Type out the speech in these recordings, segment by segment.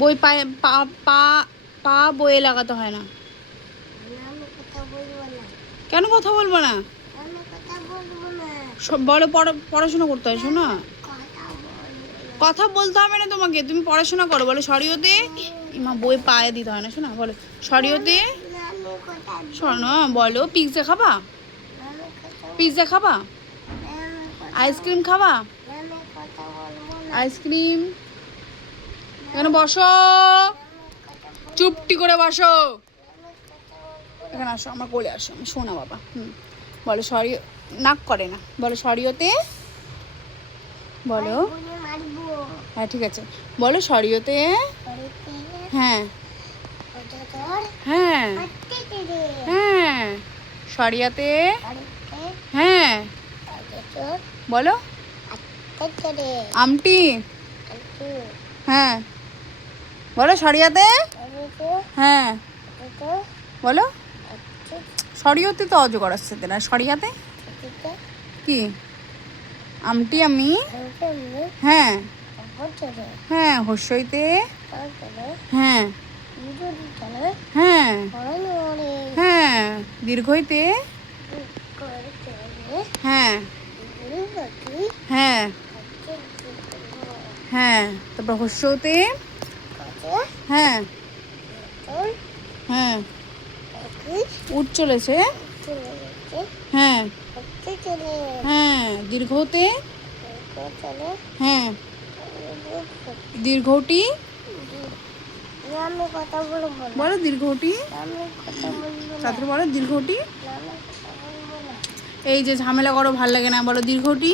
বই পায়ে পা পা পা বইয়ে লাগাতে হয় না। কেন কথা বলবো না? বলো পড়াশোনা করতে হয়, শোনো। কথা বলতে হবে না তোমাকে, তুমি পড়াশোনা করো। বলো সরিয়তে মা বই পায়ে দিতে হয় না, শোনো। বলো সরিয়তে শোনো। বলো পিৎজা খাবা? পিৎজা খাবা? আইসক্রিম খাবা? আইসক্রিম। এখানে বসো, চুপটি করে বসো। এখানে আসো, আমার কোলে আসো, আমি শোনা বাবা। বলো সরি। নাক করে না। বলো সরিয়তে। বলো। হ্যাঁ ঠিক আছে, বলো সরিয়তে। হ্যাঁ হ্যাঁ হ্যাঁ। সরিয়াতে। হ্যাঁ বলো। আমটি। হ্যাঁ বলো সরিয়াতে। হ্যাঁ বলো। সরিয়তে তো অজগর আসছে না, সরিয়াতে কি? আমটি আমি। হ্যাঁ হ্যাঁ। হর্ষইতে। হ্যাঁ হ্যাঁ হ্যাঁ। দীর্ঘইতে। হ্যাঁ হ্যাঁ হ্যাঁ। তারপর হর্ষতে। হ্যাঁ হ্যাঁ। উঠ চলেছে। হ্যাঁ হ্যাঁ। দীর্ঘতে। হ্যাঁ। দীর্ঘটি। বলো দীর্ঘটি। তারপরে বলো দীর্ঘটি। এই যে ঝামেলা করো, ভাল লাগে না। বলো দীর্ঘটি।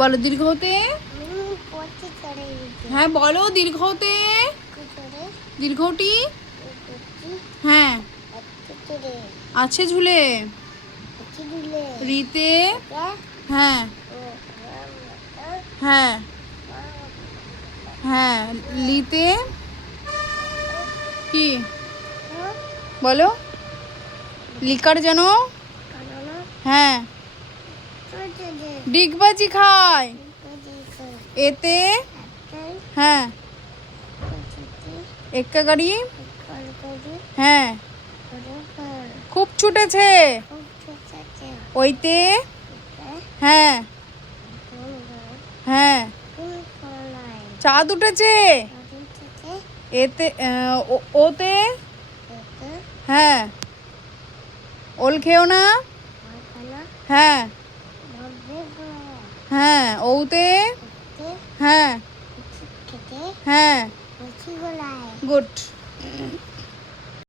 বলো দীর্ঘতে। হ্যাঁ বলো দীর্ঘতে। দীর্ঘটি। হ্যাঁ আছে ঝুলে। রিতে। হ্যাঁ হ্যাঁ হ্যাঁ। লিতে। কি বলো? লিকার যেন। হ্যাঁ ডিগবাজি খায়। এতে। হ্যাঁ এক্কা গাড়ি। হ্যাঁ খুব ছুটেছে। ওইতে। হ্যাঁ হ্যাঁ চাঁদ উঠেছে। এতে ওতে। হ্যাঁ ওল খেও না। হ্যাঁ হ্যাঁ। ওতে। হ্যাঁ হ্যাঁ গুড।